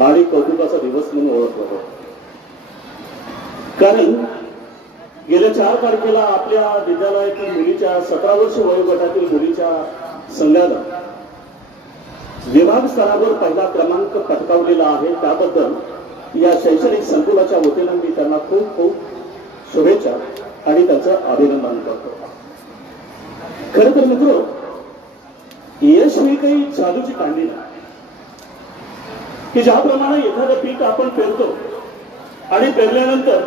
आणि कौतुकाचा दिवस म्हणून ओळखला जातो. कारण गेल्या 4 तारखेला आपल्या विद्यालयातील मुलीच्या 17 वर्ष वयोगटातील मुलीच्या संघाला विभाग स्तरावर पहिला क्रमांक पटकावलेला आहे. त्याबद्दल या शैक्षणिक संकुलाच्या वतीने मी त्यांना खूप खूप शुभेच्छा आणि त्याचं अभिनंदन करतो. खरं तर मित्र, यश ही काही जादूची कांडी नाही की ज्याप्रमाणे एखादं पीक आपण पेरतो आणि पेरल्यानंतर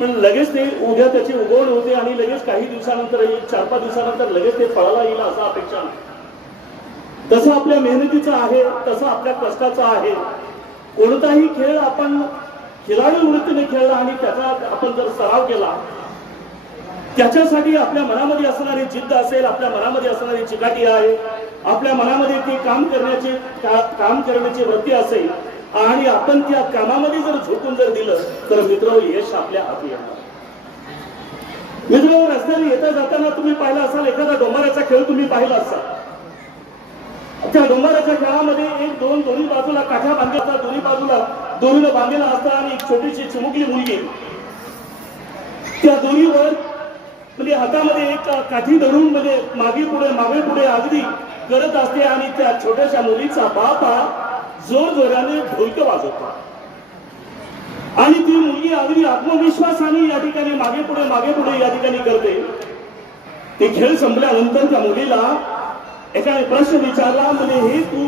पण लगेच ते उद्या त्याची उगवण होते आणि लगेच काही दिवसानंतर 4-5 दिवसानंतर लगेच ते फळाला येईल असं अपेक्षा नाही. तसं आपल्या मेहनतीचं आहे, तसं आपल्या कष्टाचं आहे. कोणताही खेळ आपण खिलाडू वृत्तीने खेळला आणि त्याचा आपण जर सराव केला, त्याच्यासाठी आपल्या मनामध्ये असणारी जिद्द असेल, आपल्या मनामध्ये असणारी चिकाटी आहे, आपल्या मनामध्ये ती काम करण्याची वृत्ती असेल आणि आपण त्या कामामध्ये जर झोकून जर दिलं तर मित्र यश आपल्या हाती येणार. मित्र, रस्त्याने येता जाताना तुम्ही पाहिला असाल, एखादा डोंबाराचा खेळ तुम्ही पाहिला असाल. त्या डोंबाराच्या खेळामध्ये 1-2 दोन्ही बाजूला काठ्या बांधल्या, दोन्ही बाजूला दोरीनं बांधलेला असतात आणि एक छोटीशी चिमुकली मुलगी त्या दोरीवर म्हणजे हातामध्ये एक काठी धरून म्हणजे मागे पुढे अगदी करत असते आणि त्या छोट्याशा मुलीचा बाप जोर जोराने ढोलक वाजवतो आणि ती मुलगी अगदी आत्मविश्वासाने या ठिकाणी मागे पुढे या ठिकाणी करते. ते खेळ संपल्यानंतर त्या मुलीला एकाने प्रश्न विचारला, म्हणजे हे तू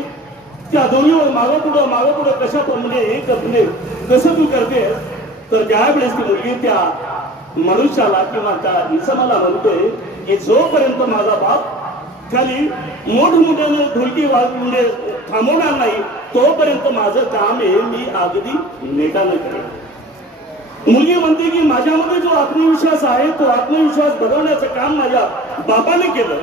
त्या दोन्हीवर मागं पुढे कशा म्हणजे हे कसं तू करते? तर त्यावेळेस ती मुलगी त्या मनुष्याला किंवा त्या इसमाला म्हणतोय की जोपर्यंत माझा बाप खाली मोठमोठ्याने ढोलकी म्हणजे थांबवणार नाही तोपर्यंत माझं काम आहे, मी अगदी नेटानं करेन. मुलगी म्हणते की माझ्यामध्ये जो आत्मविश्वास आहे तो आत्मविश्वास बदलण्याचं काम माझ्या बापाने केलं,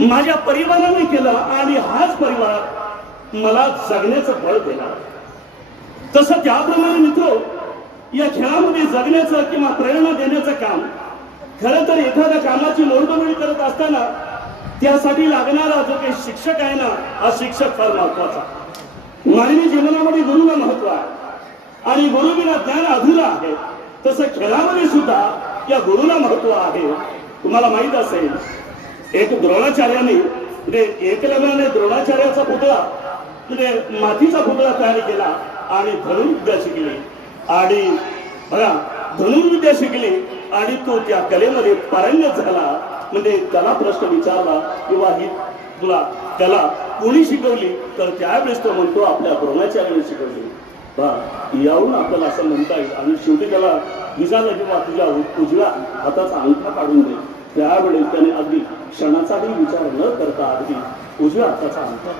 माझ्या परिवाराने केलं आणि हाच परिवार मला जगण्याचं बळ देणार. तसं त्याप्रमाणे मित्र, या खेळामध्ये जगण्याचं किंवा प्रेरणा देण्याचं काम खरं तर एखाद्या कामाची मोडतोड करत असताना त्यासाठी लागणारा जो काही शिक्षक आहे ना, हा शिक्षक फार महत्वाचा. मानवी जीवनामध्ये गुरुला महत्व आहे आणि गुरुविना ज्ञान अधुरा आहे. तसं खेळामध्ये सुद्धा या गुरुला महत्व आहे. तुम्हाला माहित असेल, एक द्रोणाचार्याने म्हणजे एकलव्याने द्रोणाचार्याचा पुतळा म्हणजे मातीचा पुतळा तयार केला आणि धनुर्विद्या शिकली आणि बघा धनुर्विद्या शिकली आणि तो त्या कलेमध्ये पारंगत झाला. म्हणजे त्याला प्रश्न विचारला किंवा ही तुला त्याला कोणी शिकवली? तर त्यावेळेस तो म्हणतो आपल्या द्रोणाचार्याने शिकवली. यावरून आपल्याला असं म्हणता येईल. आणि शेवटी त्याला विचारलं किंवा तुझ्या उजव्या हाताचा अंगठा काढून दे. त्यावेळेस त्याने अगदी क्षणाचाही विचार न करता अगदी उजव्या हाताचा अंगठा.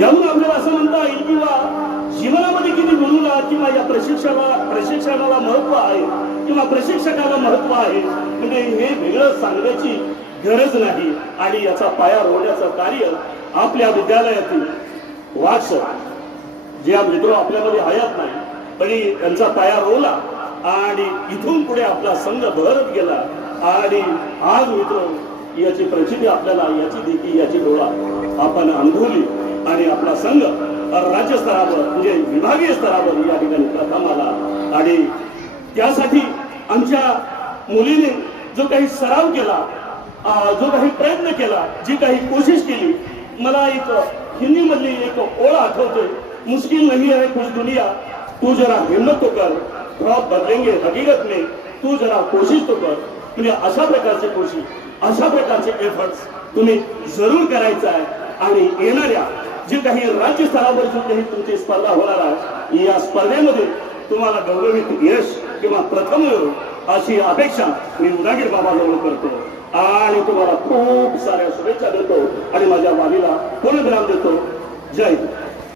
यावरून आपल्याला असं म्हणता येईल किंवा जीवनामध्ये किती गुरुला किंवा या प्रशिक्षणाला महत्व आहे किंवा प्रशिक्षकाला महत्व आहे म्हणजे हे वेगळं सांगण्याची गरज नाही. आणि याचा पाया रोवण्याचं कार्य आपल्या विद्यालयातील वाच जे मित्र आपल्यामध्ये हयात नाही तरी त्यांचा पाया रोवला आणि इथून पुढे आपला संघ बहरत गेला आणि आज मित्र याची प्रचिती आपल्याला याची देखील याची डोळा आपण अनुभवली आणि आपला संघ राज्य स्तरावर म्हणजे विभागीय स्तरावर या ठिकाणी प्रथम आला. आणि त्यासाठी आमच्या मुलीने जो काही सराव केला, जो काही प्रयत्न केला, जी काही कोशिश केली, मला एक हिंदी मधली एक ओळ आठवते, मुश्किल नहीं है कुछ दुनिया, तू जरा हिम्मत तो कर, बहुत बदलेंगे हकीकत में, तू जरा कोशिश तो कर. म्हणजे अशा प्रकारचे कोशिश, अशा प्रकारचे एफर्ट्स तुम्ही जरूर करायचं आहे. आणि येणाऱ्या जे काही राज्य स्तरावर जो काही तुमची स्पर्धा होणार आहे या स्पर्धेमध्ये तुम्हाला गौरवित यश किंवा प्रथम येऊ अशी अपेक्षा मी उदागीर बाबाजवळ करतो आणि तुम्हाला खूप साऱ्या शुभेच्छा देतो आणि माझ्या वाणीला पूर्ण विराम देतो. जय हिंद.